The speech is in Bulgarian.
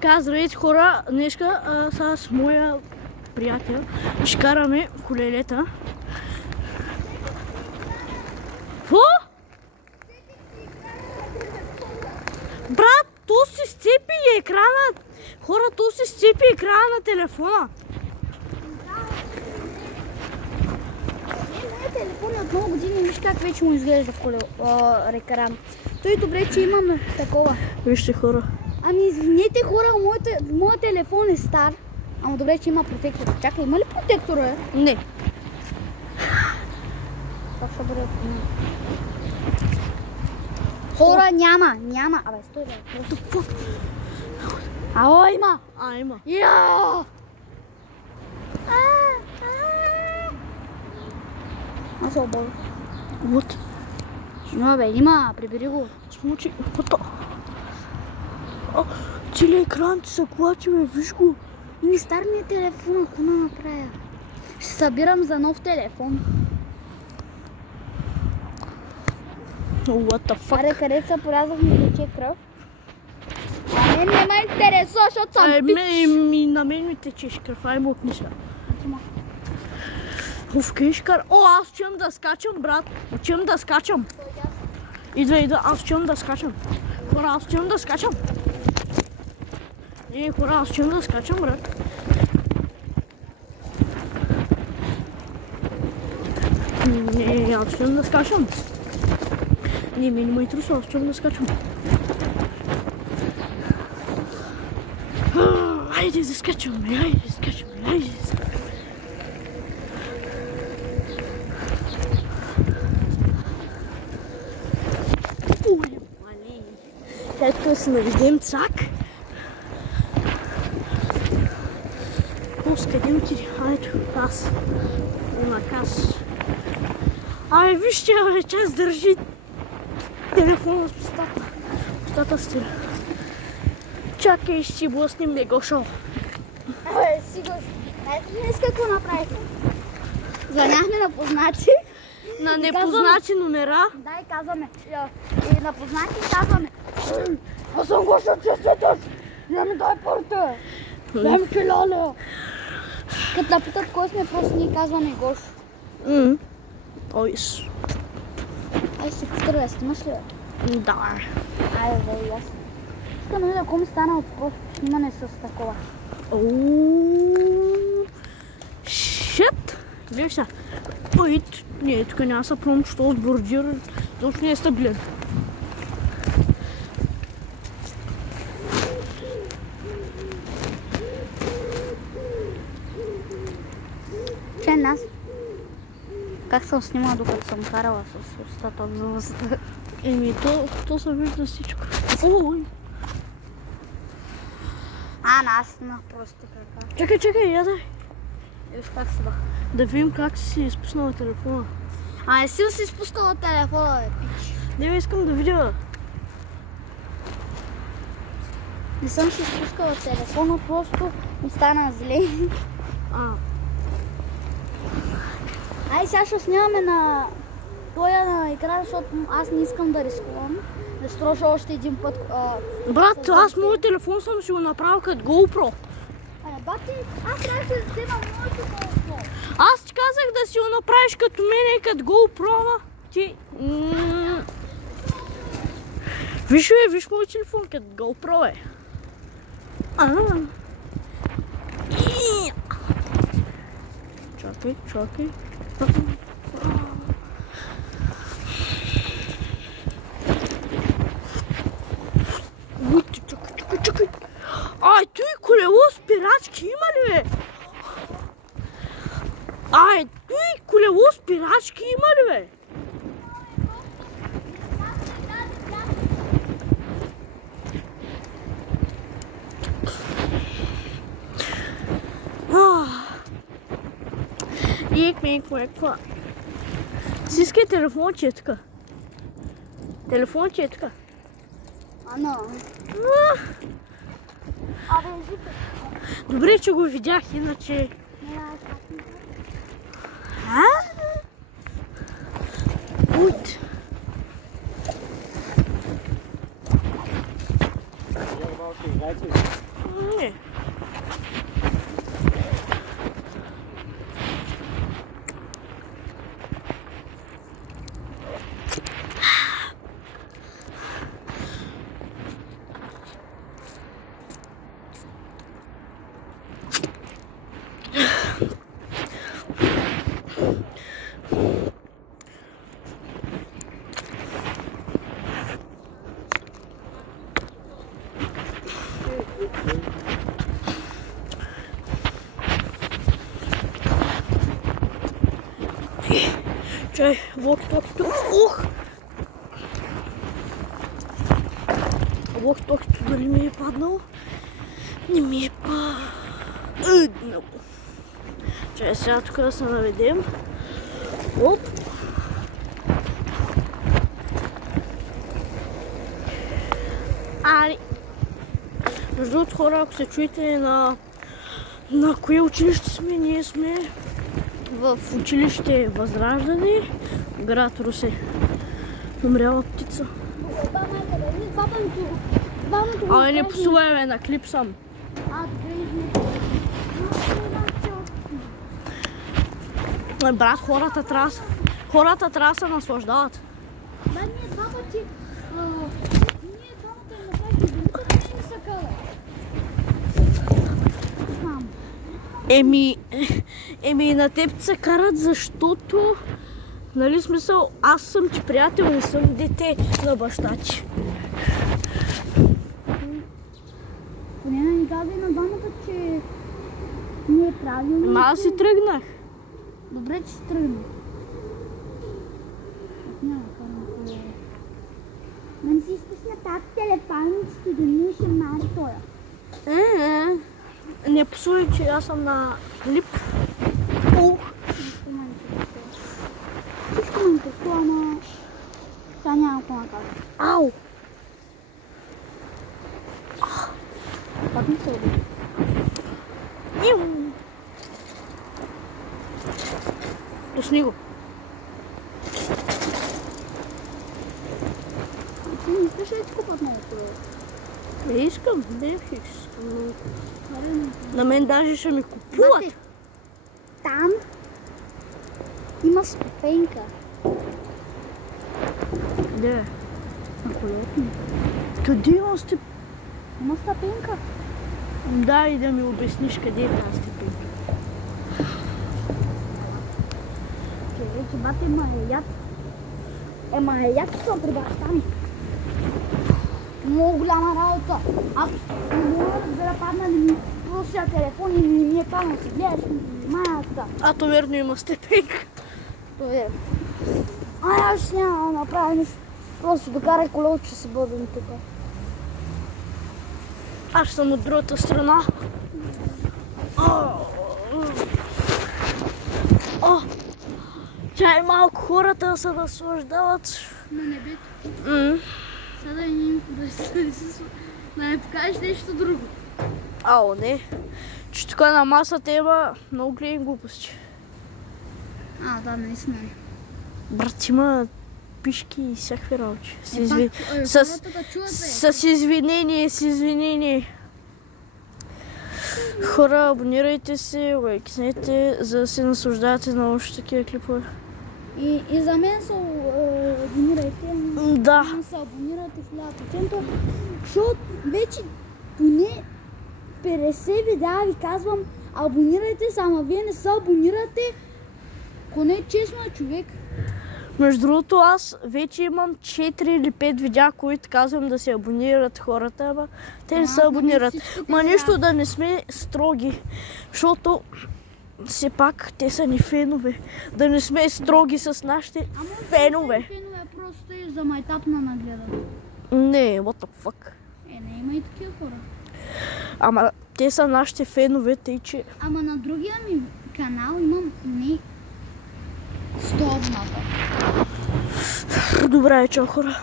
Така, здравейте хора, днеска с моя приятел ще караме колелета. Какво? Брат, то си сцепи екранът. Хора, то си сцепи екрана на телефона. Телефон от много години, виж как вече му изглежда екран. Той добре, че имаме такова. Вижте хора. Ами извинете хора, моят телефон е стар. Ама добре, че има протектор. Чакай, има ли протектор, бе? Не. Как ще бъде? Хора, няма. Абе, стой, бе. Ало, има. Има. Яа! Аз се оборя. Вот. Има, бе, има. Прибери го. Смучи. Целият екран ти се клачи, бе, виж го. Ми стар ми е телефон, ако не направя. Ще събирам за нов телефон. What the fuck? Аре, къде се порязах ми тече кръв? А мен не ме интересува, защото съм пич. На мен ми течеш кръв, ай мутни сега. Къде кара? О, аз учим да скачам, брат. Учим да скачам. Идва, аз учим да скачам. Хора, аз учим да скачам. Не, хора, аз учим да скачам, брат. Не, аз учим да скачам. Не, мен ме интересува, аз учим да скачам. Хайде да скачаме, хайде да скачаме, хайде да скачаме. Ето да се наведем цак. Къде отиде? Ето, аз. Наказ. Ай, вижте, час държи телефона с устата. Устата стига. Чакай, ще си блъснем Негошо. Абе, сигурно. Знаете ли днес какво направихме? Звъняхме на познати. На непознати номера. Да, и казваме. И на познати казваме. Аз съм Гошо, че сеташ. Я ми дай парите. Дай ми келяле. Като напитат кой сме, просто ние казваме Гошо. Ойс. Ай, си поздравя, снимаш ли бе? Да. Айде, бе, и аз. Искам да видя какво ми стана от просто снимане с такова. Шит! Виж сега. Ой, не, тук няма са пробвам, че този бордир точно не е стабилен. Че нас? Как съм снимала докато съм карала с устата от злостта? Еми, то се вижда всичко. Ой! Нас на просто така. Чакай, я дай. Виж как се бах. Да видим как си изпуснала телефона. Не си да си изпускала телефона, бе, пич. Не, искам да видя. Не съм си изпускала телефона, просто ми стана зле. Ай, сега ще снимаме на тоя на екрана, защото аз не искам да рискувам. Да строша още един път. Брат, аз моят телефон съм си го направил като GoPro. Бати, аз трябваше да вземам моето GoPro. Аз ти казах да си го направиш като мене, като GoPro, ама ти... Виж моят телефон като GoPro, бе. Чакай. Чакай. Ай, той колело с пирачки има ли, бе? Ай, той колело с пирачки има ли, бе? Какво? Си искай телефончетка. Телефончетка. Абе, жипе. Добре, че го видях, иначе... Ут. Не. Чай, вот тут. Ох! Вот тут дали ми е паднал. Не ми е паднал. Чай, сега тук да се наведем. Оп! Али! Между другото, хора, ако се чуете на кое училище сме, ние сме в училище Възраждане, град Русе. Умряла птица. Абе, не псувай, бе, на клип съм. Брат, хората трябва да се наслаждават. Да, ние двамата направихме думата, не ми са кала. Еми на теб се карат, защото, нали смисъл, аз съм ти приятел, не съм дете на баща ти. Поне не ни каза и на двамата, че не е правилно. Аз си тръгнах. Добре, че си тръгна. Няма хора. Мен си изпусна тази телефончето да не ще мари тоя. Не псуй, че аз съм на клип. Всичко ме интересува, ама сега няма какво да кажа. Ау! Пак ми се уби. Пусни го. Ти не искаш ли да ти купат много колело? Не искам, не искам. На мен даже ще ми купуват. Там има ступенка. Къде? На колелото ми. Къде има степенка? Има стъпенка. Да, и да ми обясниш къде е тази степенка. Че бате ма е яд. Ема е яд съм при баща ми. Много голяма работа. Аз не мога да падна да ми просия телефон и не ми е падна да си гледаш майата. А то верно има степенка. Проверям. Аз ще няма да направя нищо. Просто докарай колелото, че се бъдем тук. Аз съм от другата страна. Чай малко хората се наслаждават. На небето. Сега да не покажеш нещо друго. Ало, не. Че тук на масата има много големи глупости. Да, наистина. Брат, има пишки и всякакви работи. С извинение. Хора, абонирайте се, лайкнете, за да се наслаждавате на още такива клипове. И за мен се абонирайте. Да. Се абонирате в 1000%, защото вече поне 50 видеа ви казвам, абонирайте се, ама вие не се абонирате. Поне честно е човек. Между другото, аз вече имам 4 или 5 видеа, които казвам да се абонират хората, ама те не се абонират. Ма нищо да не сме строги, защото все пак те са ни фенове. Да не сме строги с нашите фенове. Фенове просто и за майтап на нагледат. Не, what the fuck. Не има и такива хора. Ама те са нашите фенове, тъй че... Ама на другия ми канал имам не 100 абоната. Добре, чао хора.